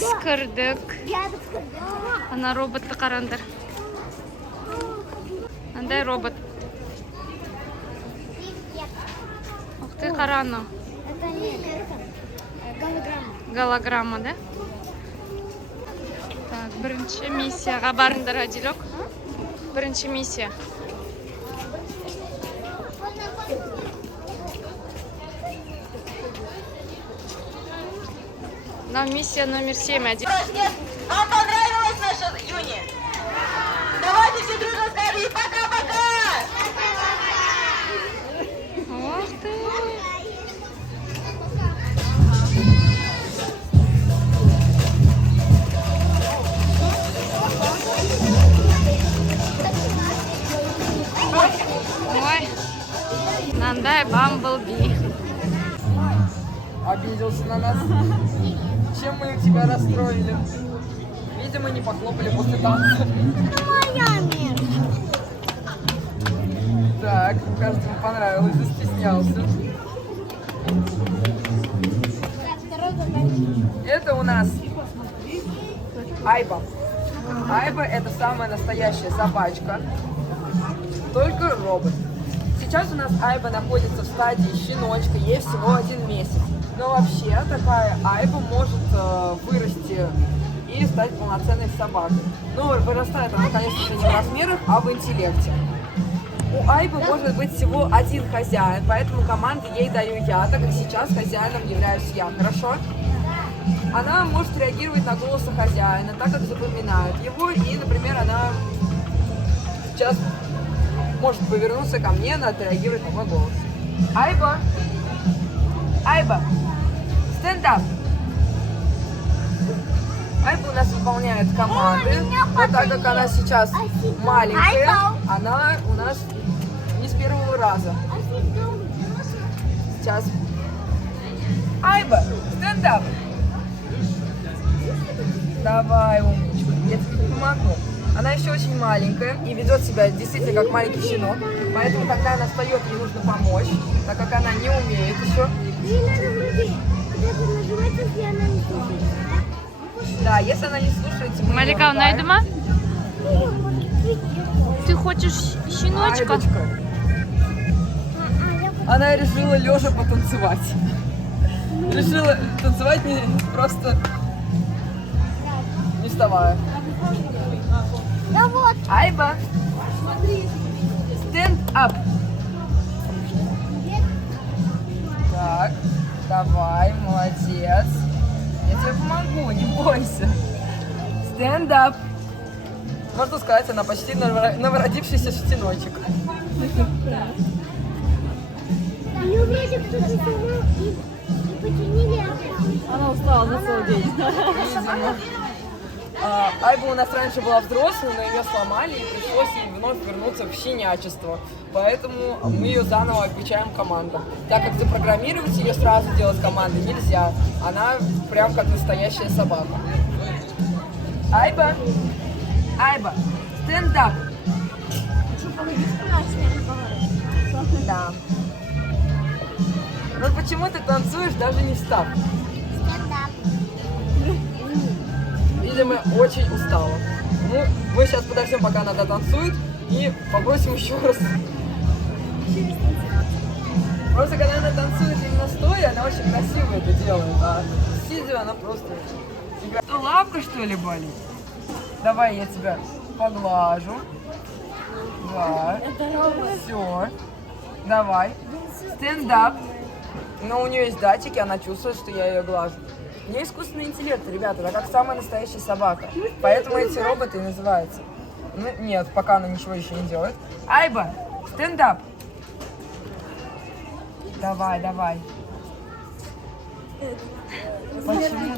Biz kırdık. Ana robotlu karandır. Андай робот. Ух ты, Карано. Это не голограмма. Голограмма, да? Так, бірінші миссияға барыңдар, Адилек. Бірінші миссия. Нам миссия номер 7, Адилек. Вам понравилась наша Юни? Давайте все дружно скажем пока-пока! Ух ты! Ой, Нандай Бамблби. Обиделся на нас. Чем мы тебя расстроили? Видимо, не похлопали после танца. Так, кажется, ему понравилось, застеснялся. Это у нас Айба. Айба — это самая настоящая собачка, только робот. Сейчас у нас Айба находится в стадии щеночка, ей всего 1 месяц. Но вообще такая Айба может вырасти и стать полноценной собакой. Но вырастает она, конечно, не в размерах, а в интеллекте. У Айбы может быть всего 1 хозяин, поэтому команды ей даю я, так как сейчас хозяином являюсь я, хорошо? Она может реагировать на голос хозяина, так как запоминает его, и, например, она сейчас может повернуться ко мне, она отреагирует на мой голос. Айба! Айба! Stand up! Айба у нас выполняет команды, но так как она сейчас маленькая, она у нас не с первого раза. Сейчас. Айба, stand up! Давай, умничка, я тебе помогу. Она еще очень маленькая и ведет себя действительно как маленький щенок, поэтому, когда она встает, ей нужно помочь, так как она не умеет еще. Да, если она не слушается, мы Малика, ее найди ругаем. Ты хочешь щеночка? Айбочка. Она решила лежа потанцевать. Решила танцевать не просто не вставая. Да вот. Айба, stand up. Так, давай, молодец. Я тебе помогу, не бойся. Stand up. Можно сказать, она почти новородившийся щеночек. Ее вроде кто-то снимал и починили опять. Она устала на целый день. Видимо. Айба у нас раньше была взрослой, но ее сломали и пришлось ей вновь вернуться в щенячество. Поэтому мы ее заново обучаем командам. Так как запрограммировать ее сразу делать команды нельзя. Она прям как настоящая собака. Айба! Айба! Stand up! Да. Но почему ты танцуешь, даже не встав? Видимо, очень устала. Ну, мы сейчас подождем, пока она дотанцует, и попросим еще раз. Просто когда она танцует именно стоя, она очень красиво это делает, а сидя она просто... Тебя лапка, что ли, болит? Давай я тебя поглажу. Да. Все. Давай. Stand up. Но у нее есть датчики, она чувствует, что я ее глажу. У нее искусственный интеллект, ребята, она как самая настоящая собака. Поэтому эти роботы и называются. Ну, нет, пока она ничего еще не делает. Айба, stand up. Давай, давай. Почему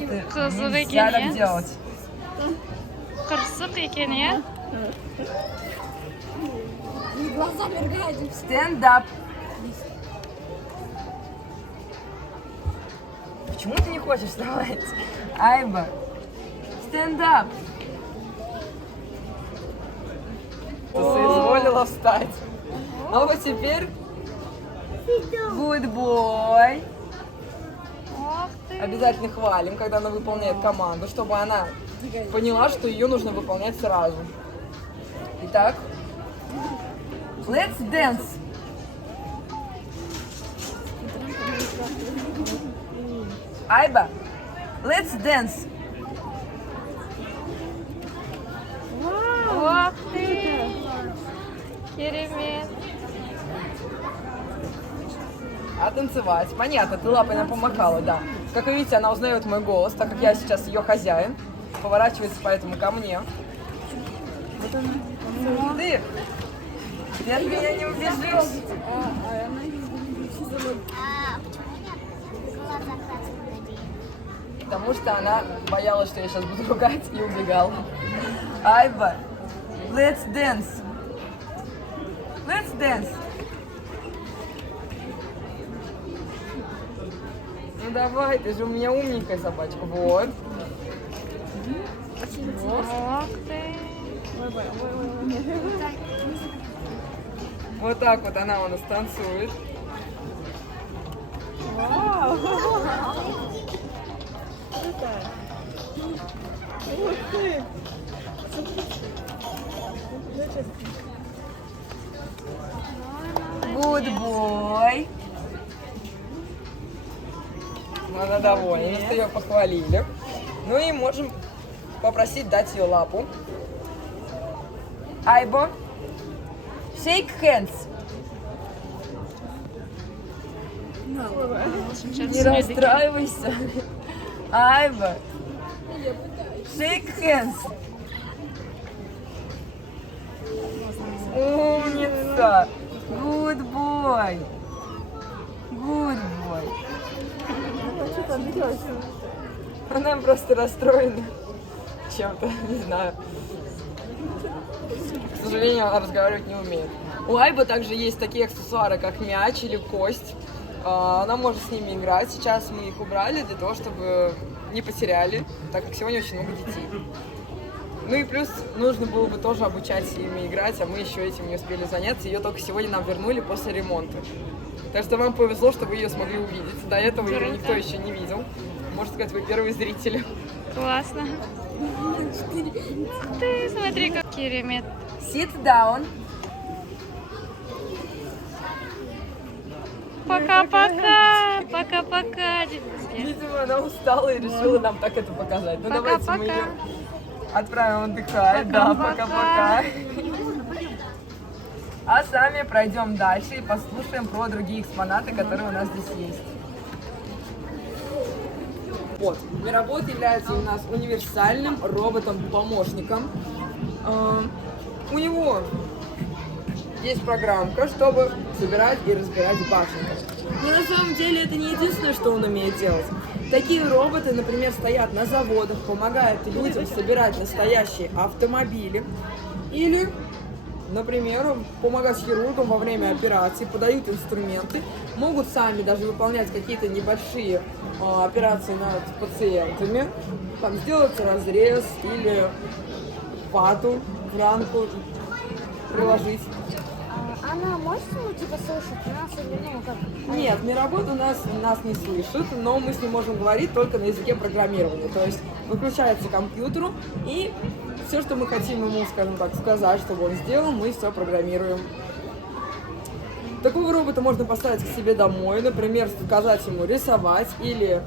ты нельзя так делать? Кырсык екен, я? Глаза моргают. Stand up. Почему ты не хочешь вставать? Айба, stand up. Ты соизволила встать. А вот теперь good boy. Ох ты! обязательно хвалим, когда она выполняет команду, чтобы она поняла, что ее нужно выполнять сразу. Итак, let's dance. Айба, let's dance. Ух ты! Керемет! А танцевать? Понятно, ты лапой нам помахала, да. Как вы видите, она узнает мой голос, так как я сейчас ее хозяин. Поворачивается поэтому ко мне. Ты! Ты от меня не убежишь. А почему глаза красные? Потому что она боялась, что я сейчас буду ругать, и убегала. Айба, let's dance. Let's dance. Ну давай, ты же у меня умненькая собачка. Вот. Ух ты! Вот так вот она у нас танцует. Good boy. Она довольна, что ее похвалили. Ну и можем попросить дать ее лапу. Айбо, shake hands. Не расстраивайся. Айба, shake hands. Умница. Good boy. Good boy. Она просто расстроена чем-то, не знаю. К сожалению, она разговаривать не умеет. У Айбы также есть такие аксессуары, как мяч или кость. Она может с ними играть. Сейчас мы их убрали для того, чтобы не потеряли, так как сегодня очень много детей. Ну и плюс нужно было бы тоже обучать ими играть, а мы еще этим не успели заняться. Ее только сегодня нам вернули после ремонта. Так что вам повезло, что вы ее смогли увидеть. До этого ее никто еще не видел. Можно сказать, вы первые зрители. Классно! Ты смотри, как керемет! Sit down. Пока-пока! Пока-пока! Видимо, она устала и решила нам так это показать. Ну давайте мы ее отправим отдыхать. Да, пока-пока. А сами пройдем дальше и послушаем про другие экспонаты, которые у нас здесь есть. Вот, Миработ является у нас универсальным роботом-помощником. У него есть программка, чтобы собирать и разбирать башенку. Но на самом деле это не единственное, что он умеет делать. Такие роботы, например, стоят на заводах, помогают людям собирать настоящие автомобили. Или, например, помогать хирургам во время операций, подают инструменты, могут сами даже выполнять какие-то небольшие операции над пациентами, там сделать разрез или вату в ранку приложить. Она может, ну, типа, слышать нас или, ну, как? Нет, Миработ у нас не слышит, но мы с ним можем говорить только на языке программирования. То есть выключается компьютеру, и все, что мы хотим ему, скажем так, сказать, чтобы он сделал, мы все программируем. Такого робота можно поставить к себе домой, например, сказать ему рисовать или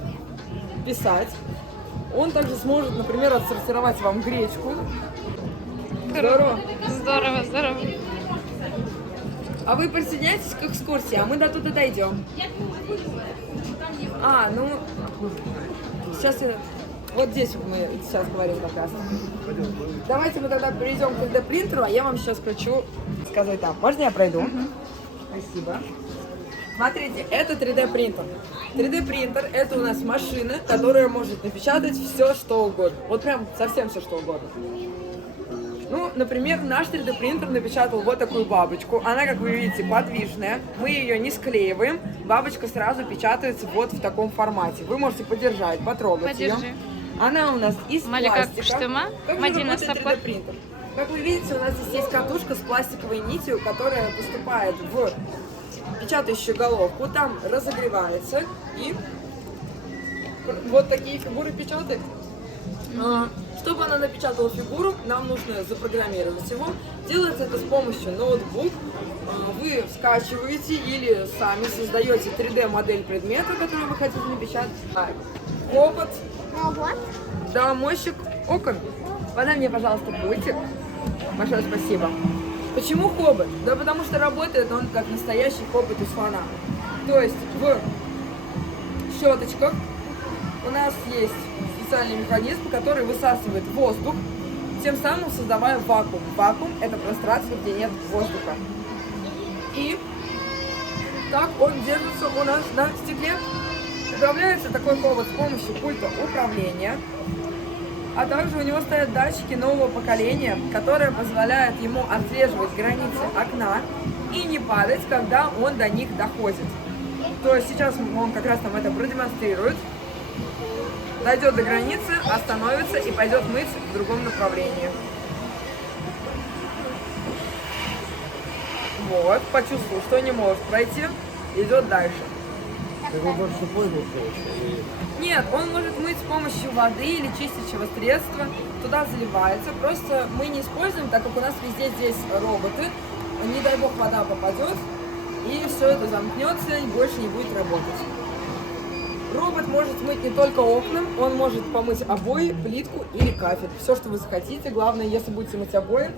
писать. Он также сможет, например, отсортировать вам гречку. Здорово! Здорово, здорово! А вы присоединяйтесь к экскурсии, а мы до туда дойдем. Ну, сейчас вот здесь мы сейчас говорим как раз. Давайте мы тогда перейдем к 3D принтеру, а я вам сейчас хочу сказать там. Можно я пройду? Спасибо. Смотрите, это 3D принтер. 3D принтер это у нас машина, которая может напечатать все, что угодно. Вот прям совсем все, что угодно. Ну, например, наш 3D принтер напечатал вот такую бабочку. Она, как вы видите, подвижная. Мы ее не склеиваем. Бабочка сразу печатается вот в таком формате. Вы можете подержать, потрогать ее. Она у нас из пластика. Как же работает 3D принтер? Как вы видите, у нас здесь есть катушка с пластиковой нитью, которая поступает в печатающую головку. Там разогревается и вот такие фигуры печатает. Чтобы она напечатала фигуру, нам нужно запрограммировать его. Делается это с помощью ноутбук. Вы скачиваете или сами создаете 3D-модель предмета, который вы хотите напечатать. Хобот, Ну вот. домойщик окон. Подай мне, пожалуйста, пультик. Большое спасибо. Почему хобот? Да потому что работает он как настоящий хобот из слона. То есть в щеточках у нас есть специальный механизм, который высасывает воздух, тем самым создавая вакуум. Вакуум – это пространство, где нет воздуха. И так он держится у нас на стекле. Управляется такой хобот с помощью пульта управления, а также у него стоят датчики нового поколения, которые позволяют ему отслеживать границы окна и не падать, когда он до них доходит. То есть сейчас он как раз там это продемонстрирует. Дойдет до границы, остановится и пойдет мыть в другом направлении. Вот, почувствовал, что не может пройти, идет дальше. Нет, он может мыть с помощью воды или чистящего средства. Туда заливается. Просто мы не используем, так как у нас везде здесь роботы. Не дай бог вода попадет, и все это замкнется и больше не будет работать. Робот может мыть не только окна, он может помыть обои, плитку или кафель. Все, что вы захотите. Главное, если будете мыть обои,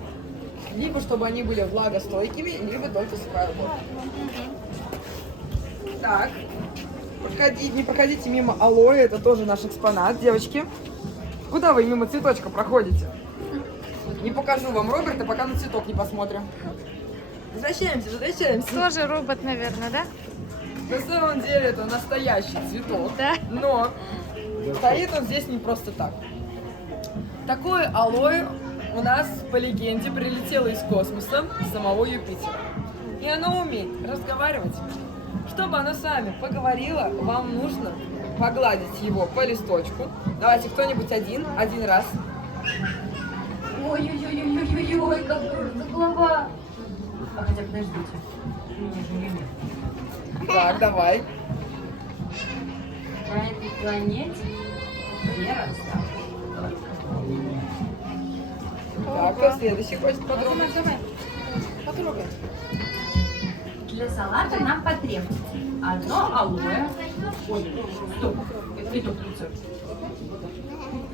либо чтобы они были влагостойкими, либо только сухая вода. Так, не проходите мимо алоэ, это тоже наш экспонат, девочки. Куда вы мимо цветочка проходите? Не покажу вам Роберта, пока на цветок не посмотрим. Возвращаемся. Тоже робот, наверное, да? На самом деле это настоящий цветок, Да. но стоит он здесь не просто так. Такое алоэ у нас, по легенде, прилетело из космоса с самого Юпитера. И оно умеет разговаривать. Чтобы оно с вами поговорило, вам нужно погладить его по листочку. Давайте кто-нибудь один раз. Ой-ой-ой-ой-ой-ой, как голова. А хотя подождите. Меня же не нет. Так, давай. На этой планете Вера Так, кто следующий хочет потрогать? Потрогать. Для салата нам потребуется одно алоэ. Ой, стоп, это не тот рецепт.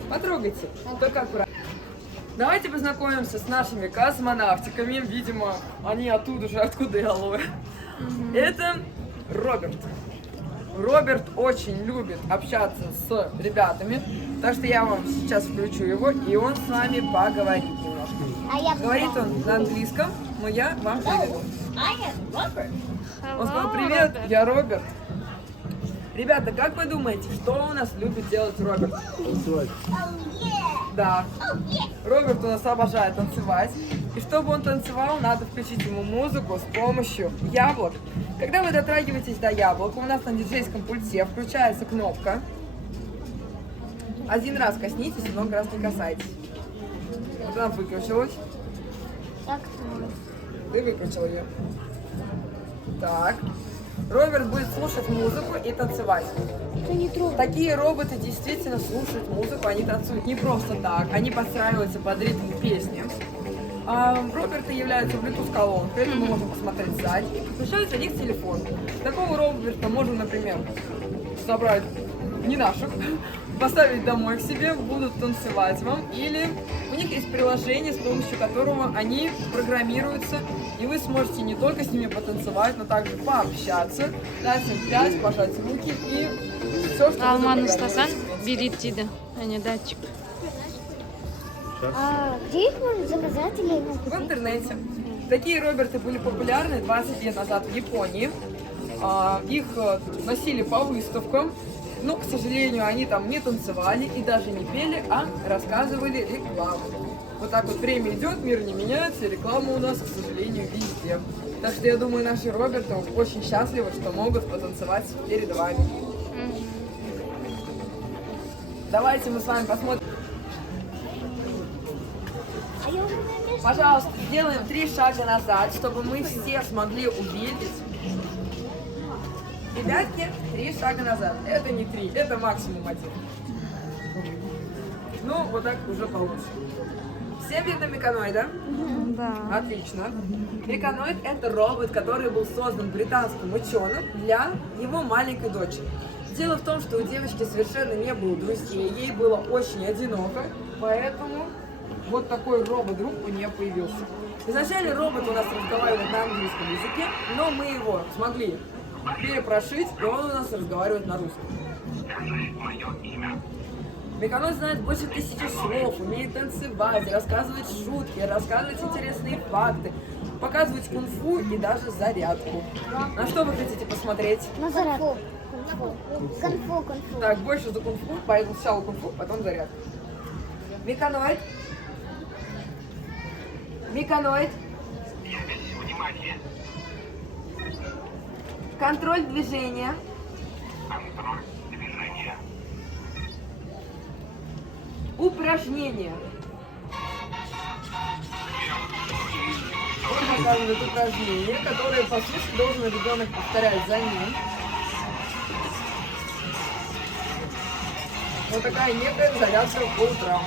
Потрогайте, только аккуратно. Давайте познакомимся с нашими космонавтиками. Видимо, они оттуда же, откуда и алоэ. Это Роберт. Роберт очень любит общаться с ребятами, так что я вам сейчас включу его, и он с вами поговорит немножко. А я Говорит он на английском, но я вам переведу. Он сказал: привет, я Роберт. Ребята, как вы думаете, что у нас любит делать Роберт? Танцевать. Да. Роберт у нас обожает танцевать. И чтобы он танцевал, надо включить ему музыку с помощью яблок. Когда вы дотрагиваетесь до яблока, у нас на диджейском пульте включается кнопка. Один раз коснитесь, много раз не касайтесь. Вот она выключилась. Так, Ты выключил ее. Так. Роберт будет слушать музыку и танцевать. ты не трогай. Такие роботы действительно слушают музыку, они танцуют не просто так, они подстраиваются под ритм песни. Роботы являются Bluetooth-колонкой, мы можем посмотреть сзади, и подключается у них телефон. Такого робота можем, например, собрать не наших, поставить домой к себе, будут танцевать вам, или у них есть приложение, с помощью которого они программируются, и вы сможете не только с ними потанцевать, но также пообщаться, дать им 5, пожать руки и все, что Алман вы ұстасаң, запрограммируете. берет дейді. Әне датчик. А где их можно заказать или ну, В интернете. Такие роберты были популярны 20 лет назад в Японии. Их носили по выставкам, но, к сожалению, они там не танцевали и даже не пели, а рассказывали рекламу. Вот так вот время идет, мир не меняется, и реклама у нас, к сожалению, везде. Так что я думаю, наши роберты очень счастливы, что могут потанцевать перед вами. Давайте мы с вами посмотрим. А я уже на месте. Пожалуйста, сделаем 3 шага назад, чтобы мы все смогли увидеть И пятки 3 шага назад. Это не 3, это максимум 1. Ну, вот так уже получше. Всем видно меканоида? Да. Отлично. Меканоид – это робот, который был создан британским ученым для его маленькой дочери. Дело в том, что у девочки совершенно не было друзей, ей было очень одиноко, поэтому вот такой робот-друг у нее появился. Изначально робот у нас разговаривает на английском языке, но мы его смогли перепрошить, и он у нас разговаривает на русском. Меканоид знает больше 1000 слов, умеет танцевать, рассказывать шутки, рассказывать интересные факты, показывать кунг-фу и даже зарядку. На что вы хотите посмотреть? На зарядку. Кунг-фу. Так, больше за кунг-фу, поэтому сначала кунг-фу, потом зарядка. Меканоид. Меканоид. Контроль движения. Упражнение. Он показывает упражнение, которое, по сути, должен ребенок повторять за ним. Вот такая некая зарядка по утрам.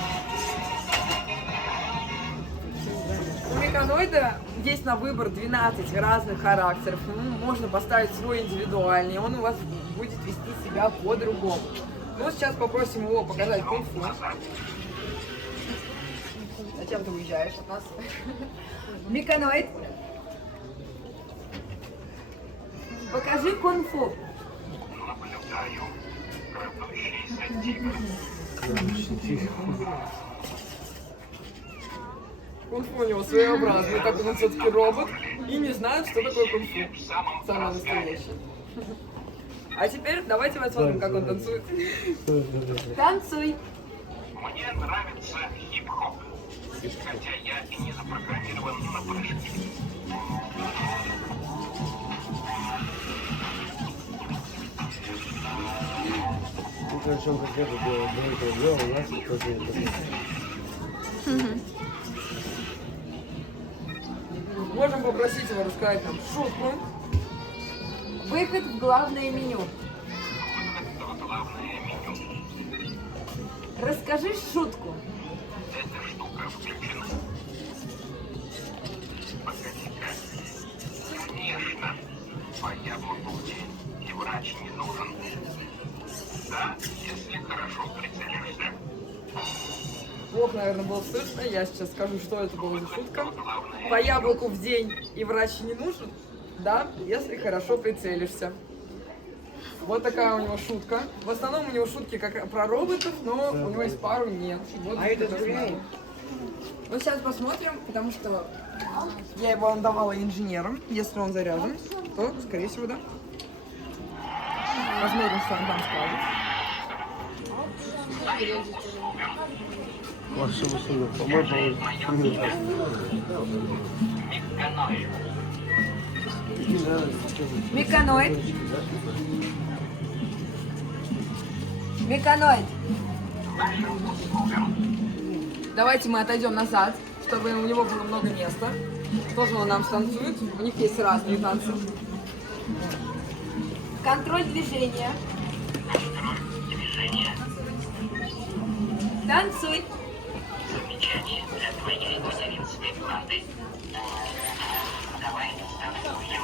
У меканоида есть на выбор 12 разных характеров. Можно поставить свой индивидуальный, он у вас будет вести себя по-другому. Ну, сейчас попросим его показать кунг-фу. Зачем ты уезжаешь от нас? Меканоид. Покажи кунг-фу. Кунг-фу у него своеобразный, так он все-таки робот и не знает, что такое кунг-фу. Самое настоящее. А теперь давайте посмотрим, как он танцует. Танцуй! Мне нравится хип-хоп, хотя я и не запрограммирован на прыжки. Ну, короче, он как это до этого делал, у нас тоже это. Можем попросить его рассказать нам шутку. Выход в главное меню. Главное меню. Расскажи шутку. Эта штука включена. Погоди-ка. Конечно, по яблоку в день и врач не нужен. Да, если хорошо прицелишься. Плохо, наверное, было слышно. Я сейчас скажу, что это была за шутка. По яблоку в день и врач не нужен. Да, если хорошо прицелишься. Вот такая у него шутка. В основном у него шутки как про роботов, но у него есть пару нет. Вот это знаю. Ну, сейчас посмотрим, потому что я его давала инженерам. Если он заряжен, то, скорее всего, да. Посмотрим, что он там скажет. Вашему сыну поможет. Меканоид. Меканоид. Давайте мы отойдем назад, чтобы у него было много места. Тоже он нам станцует. У них есть разные танцы. Контроль движения. Танцуй. Замечание для твоей материнской платы. Давай танцуем.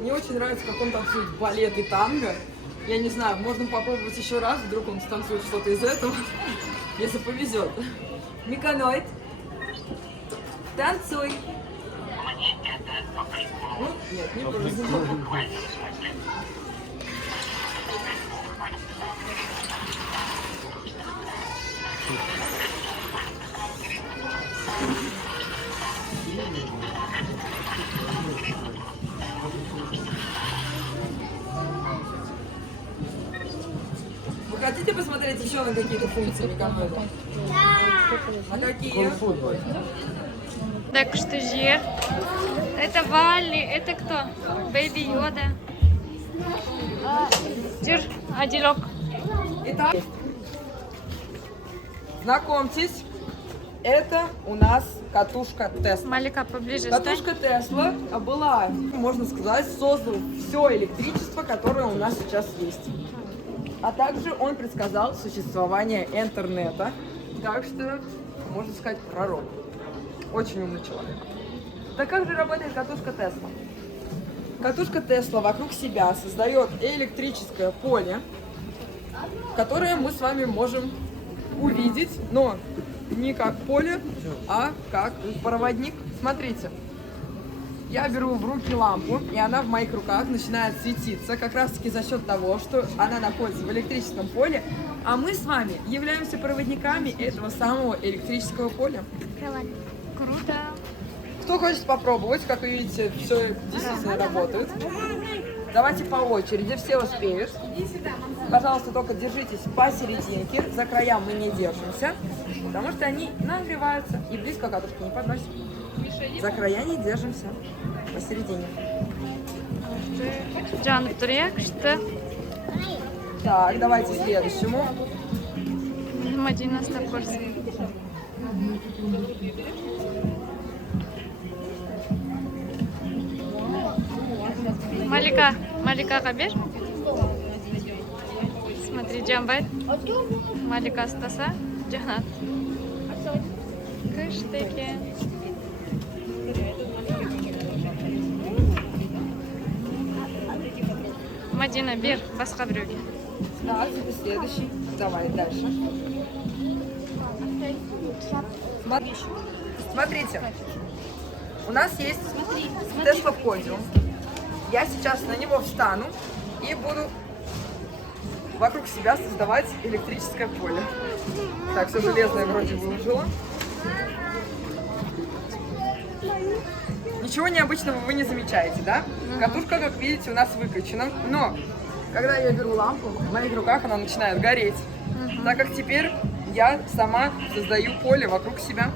Мне очень нравится, как он танцует балет и танго. Я не знаю, можно попробовать еще раз, вдруг он станцует что-то из этого, если повезет. Меканоид. Танцуй. Ну, нет, не повезло. Вы хотите посмотреть еще на какие-то функции меканоида? А какие? Так что же, это Валли, это кто? Бэйби Йода. Держи, Адилок. Итак, Знакомьтесь, это у нас катушка Тесла. Малика, поближе стань. Катушка Тесла была, можно сказать, создал все электричество, которое у нас сейчас есть. А также он предсказал существование интернета. Так что, можно сказать, пророк. Очень умный человек. Так как же работает катушка Тесла? Катушка Тесла вокруг себя создает электрическое поле, которое мы с вами можем увидеть, но не как поле, а как проводник. Смотрите, я беру в руки лампу, и она в моих руках начинает светиться, как раз таки за счет того, что она находится в электрическом поле, а мы с вами являемся проводниками этого самого электрического поля. Круто. Кто хочет попробовать, как вы видите, все действительно работает. Давайте по очереди, все успеют. Пожалуйста, только держитесь посерединке, за края мы не держимся, потому что они нагреваются и близко катушку не подносим. За края не держимся, посередине. Жанып тұрайық, күшті. Так, давайте следующему. Мадина ұстап көрсін. Маликаға бер. Смотри, жанбай. Малика ұстаса, жанат. Күшті екен. Мадина, бер, басқа біреуге. Так, следующий. Давай дальше. Смотрите, у нас есть Tesla Podium. Я сейчас на него встану и буду вокруг себя создавать электрическое поле. Так, все железное вроде выложила. Ничего необычного вы не замечаете, да? Катушка, как видите, у нас выключена. Но, когда я беру лампу, в моих руках она начинает гореть. Так как теперь я сама создаю поле вокруг себя.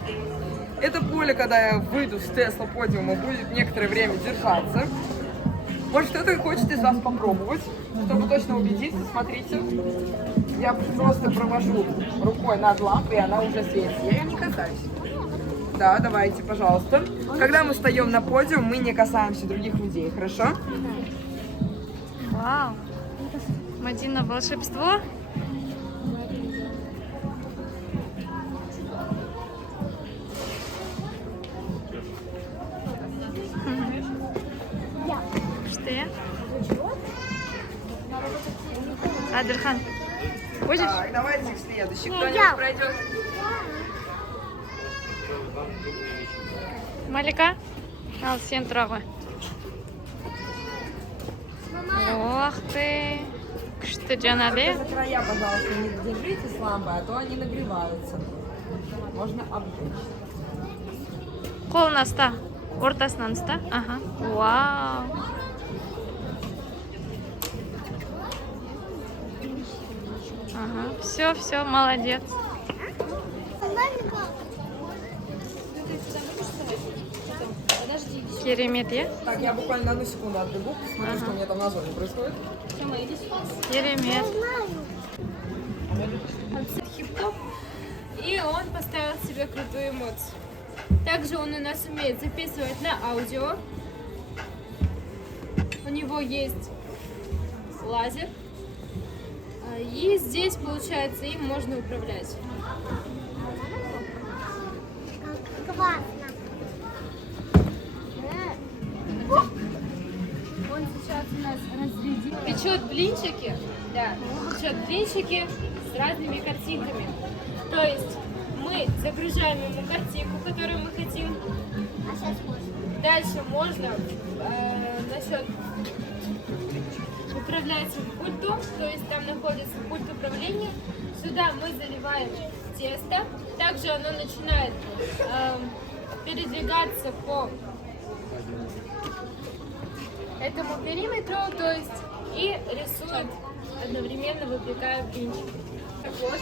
Это поле, когда я выйду с Tesla подиума, будет некоторое время держаться. Может, кто-то хочет из вас попробовать, чтобы точно убедиться. Смотрите, я просто провожу рукой над лампой, и она уже светится. Я ее не касаюсь. Да, давайте, пожалуйста. Когда мы встаем на подиум, мы не касаемся других людей, хорошо? Вау! Мадина, волшебство? Что? Адырхан, будешь? Так, давайте следующий. Кто-нибудь пройдет? Малика, ал сен тұра ғой. Ох ты, күшті жанады. За края, пожалуйста, не держитесь лампы, а то они нагреваются. Можно обжечь. Қолын ұста, ортасынан ұста. Ага. Вау. Ага, все, молодец. Керемет, я? Так, я буквально на одну секунду отбегу, посмотрю, что у меня там на зоне происходит. Керемет. Хип-хоп, и он поставил себе крутую эмоцию. Также он у нас умеет записывать на аудио. У него есть лазер. И здесь, получается, им можно управлять. Классно. Он сейчас у нас разрядил. Печет блинчики. Да, печет блинчики с разными картинками. То есть мы загружаем ему картинку, которую мы хотим. А сейчас можно. Дальше можно насчет управлять пультом, то есть там находится пульт управления. Сюда мы заливаем тесто. Также оно начинает передвигаться по этому периметру, то есть и рисует, одновременно выпекая блинчик. Так вот,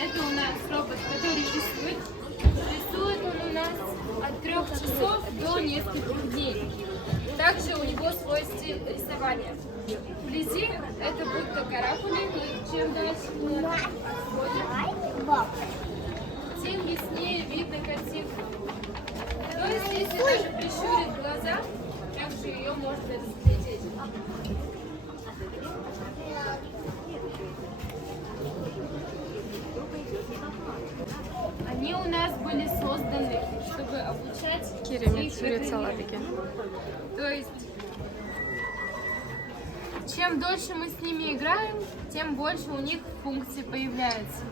это у нас робот, который рисует. Рисует он у нас от 3 часов до нескольких дней. Также у него свой стиль рисования. Вблизи это будто каракули, и чем дальше мы отходим, тем яснее видно картинку. То есть, если даже прищурить глаза, также ее можно разглядеть. Они у нас были созданы, чтобы обучать Керемет детей сурет игре. салатики. То есть, чем дольше мы с ними играем, тем больше у них функций появляется.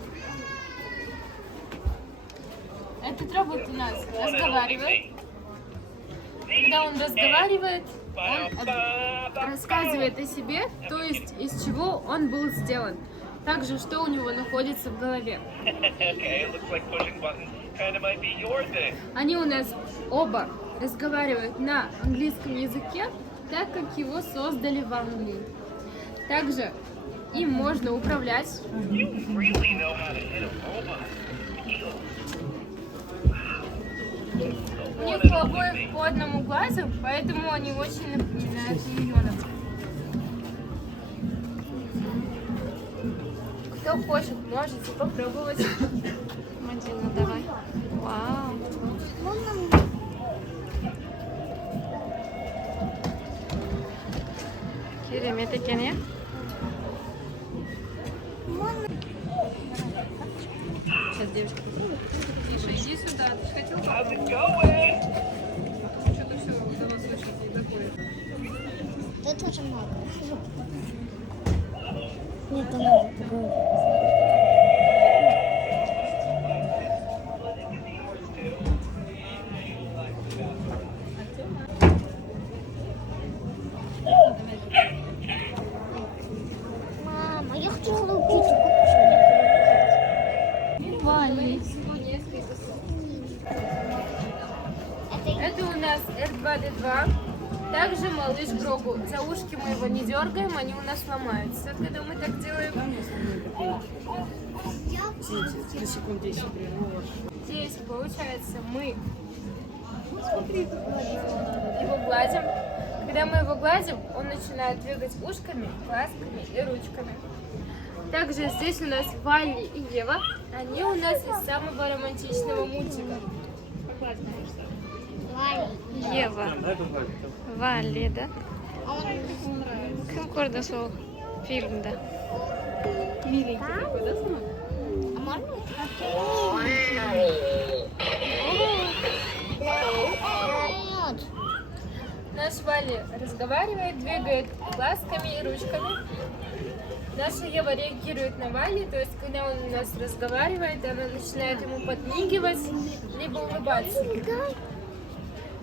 Этот робот у нас разговаривает. Когда он разговаривает, он рассказывает о себе, то есть из чего он был сделан. Также, что у него находится в голове. Okay, looks like pushing buttons kinda might be your thing. Они у нас оба разговаривают на английском языке, так как его создали в Англии. Также им можно управлять. You really know how to hit a robot. У них у обоих по одному глазу, поэтому они очень напоминают миньонов. Кто хочет, можете попробовать. Мадина, давай. Вау. Керемет екен, иә? Сейчас девочка попробует. Миша, иди сюда. Ты же хотел How's it попробовать? going? Что-то все до нас слышать не доходит. Тут очень много. Нет, это надо поговорить. Мама, я хочу Hello Kitty купить. Вали. Всего несколько. Это у нас R2D2. Также малыш Грогу. За ушки мы его не дергаем, они у нас ломаются, когда мы так делаем. Здесь, получается, мы его гладим. Когда мы его гладим, он начинает двигать ушками, глазками и ручками. Также здесь у нас Валли и Ева. Они у нас из самого романтичного мультика. Ева. Вали, да? Конкорда сол. Фильм, да. Миленький такой, да, сынок? А можно? Нет. Наш Валли разговаривает, двигает глазками и ручками. Наша Ева реагирует на Валли, то есть когда он у нас разговаривает, она начинает ему подмигивать, либо улыбаться.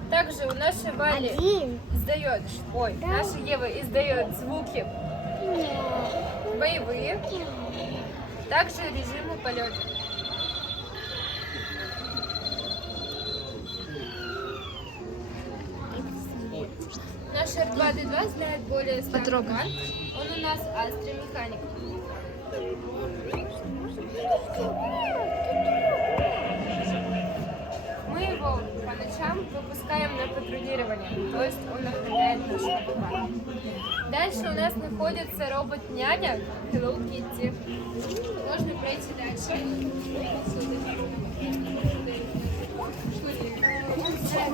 Также у нашей Валли издает, наша Ева издает звуки боевые, также режимы полета. Наш R2D2 знает более 100 команд. Он у нас астромеханик. Мы его по ночам выпускаем на патрулирование, то есть он охраняет нашу компанию. Дальше у нас находится робот-няня Hello Kitty. Можно пройти дальше. Он знает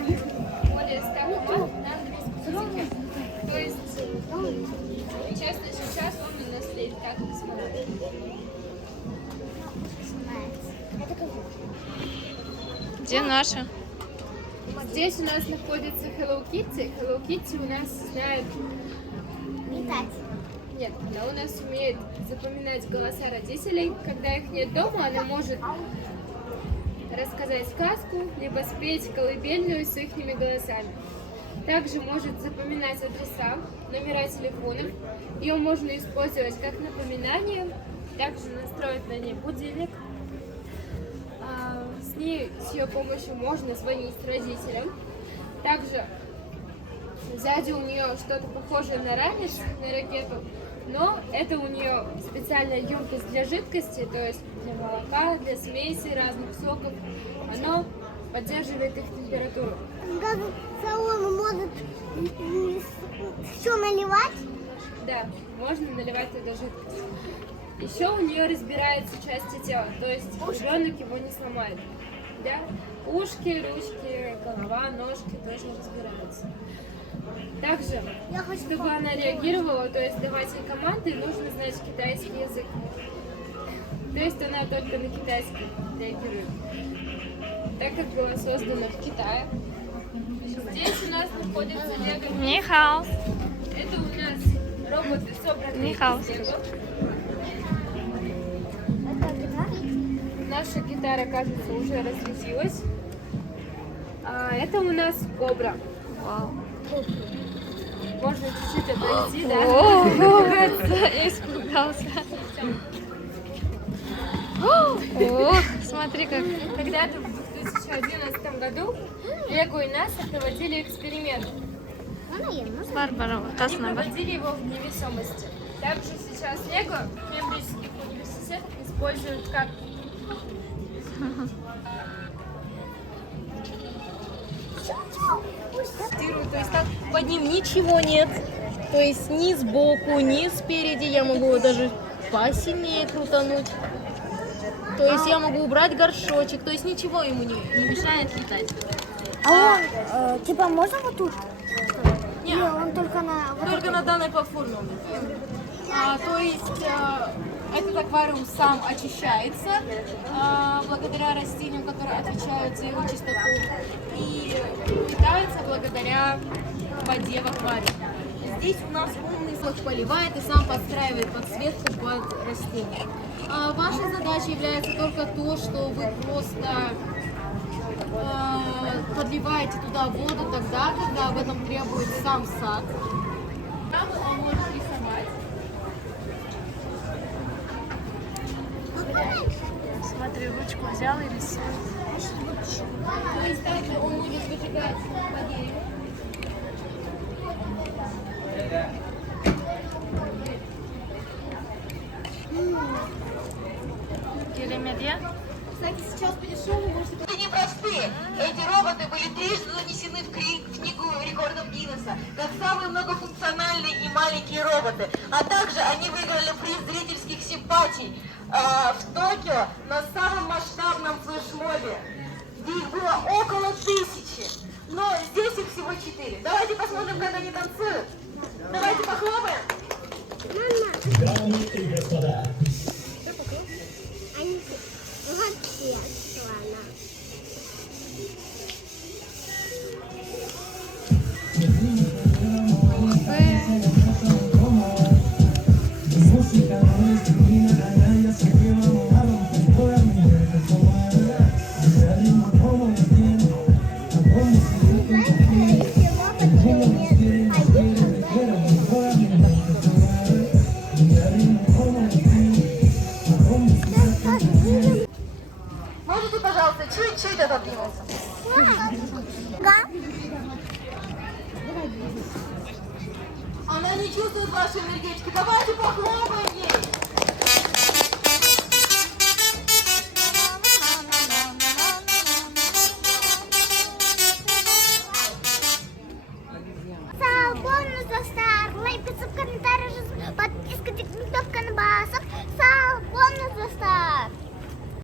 более 100 команд на английском языке. То есть, честно, сейчас он у нас стоит как космонавт. Где наша? Здесь у нас находится Hello Kitty. Hello Kitty у нас знает... Летать. Нет, она у нас умеет запоминать голоса родителей. Когда их нет дома, она может рассказать сказку, либо спеть колыбельную с их голосами. Также может запоминать адреса, номера телефонов. Ее можно использовать как напоминание, также настроить на ней будильник. С ее помощью можно звонить родителям. Также сзади у нее что-то похожее на ранец, на ракету, но это у нее специальная емкость для жидкости, то есть для молока, для смеси, разных соков. Оно поддерживает их температуру. Он может все наливать? Да, можно наливать туда жидкость. Еще у нее разбираются части тела, то есть ребенок его не сломает. Да? Ушки, ручки, голова, ножки тоже разбираются. Также, чтобы она реагировала, то есть давать ей команды, нужно знать китайский язык. То есть она только на китайский реагирует. Так как была создана в Китае. Здесь у нас находится Лего. Нихао. Это у нас роботы, собранные Нихао. из Лего. Это гитара? Наша гитара, кажется, уже разлетелась. А это у нас кобра. Вау. Можно чуть-чуть отойти, да? Ого, я испугался. Ох, смотри как. Когда-то в 2011 году Лего и НАСА проводили эксперимент. Барбара, Они тасна бар. проводили его в невесомости. Также сейчас Лего в Кембриджских университетах используют как То есть так под ним ничего нет. То есть ни сбоку, ни спереди. Я могу его даже посильнее крутануть. То есть я могу убрать горшочек. То есть ничего ему не мешает летать. А он, типа, можно вот тут? Нет. Или он только на... вот Только на данной платформе. То есть этот аквариум сам очищается благодаря растениям, которые отвечают за его чистоту, и питается благодаря воде в аквариуме. Здесь у нас умный слог поливает и сам подстраивает подсветку под растения. Вашей задачей является только то, что вы просто подливаете туда воду тогда, когда об этом требует сам сад. Там он может рисовать. Смотри, ручку взял и рисует. То есть также он будет выжигать по дереву. Келемедья. Кстати, сейчас по дешевому можете... Это непростые. Эти роботы были трижды занесены в книгу рекордов Гиннесса как самые многофункциональные и маленькие роботы. А также они выиграли приз зрительских симпатий в Токио на самом масштабном флешмобе, где их было около 1000. Но здесь их всего 4. Давайте посмотрим, как они танцуют. Давайте похлопаем. Они вообще слона. Можете, пожалуйста, чуть-чуть отодвинуться? Она не чувствует вашей энергетики. Давайте похлопаем ей.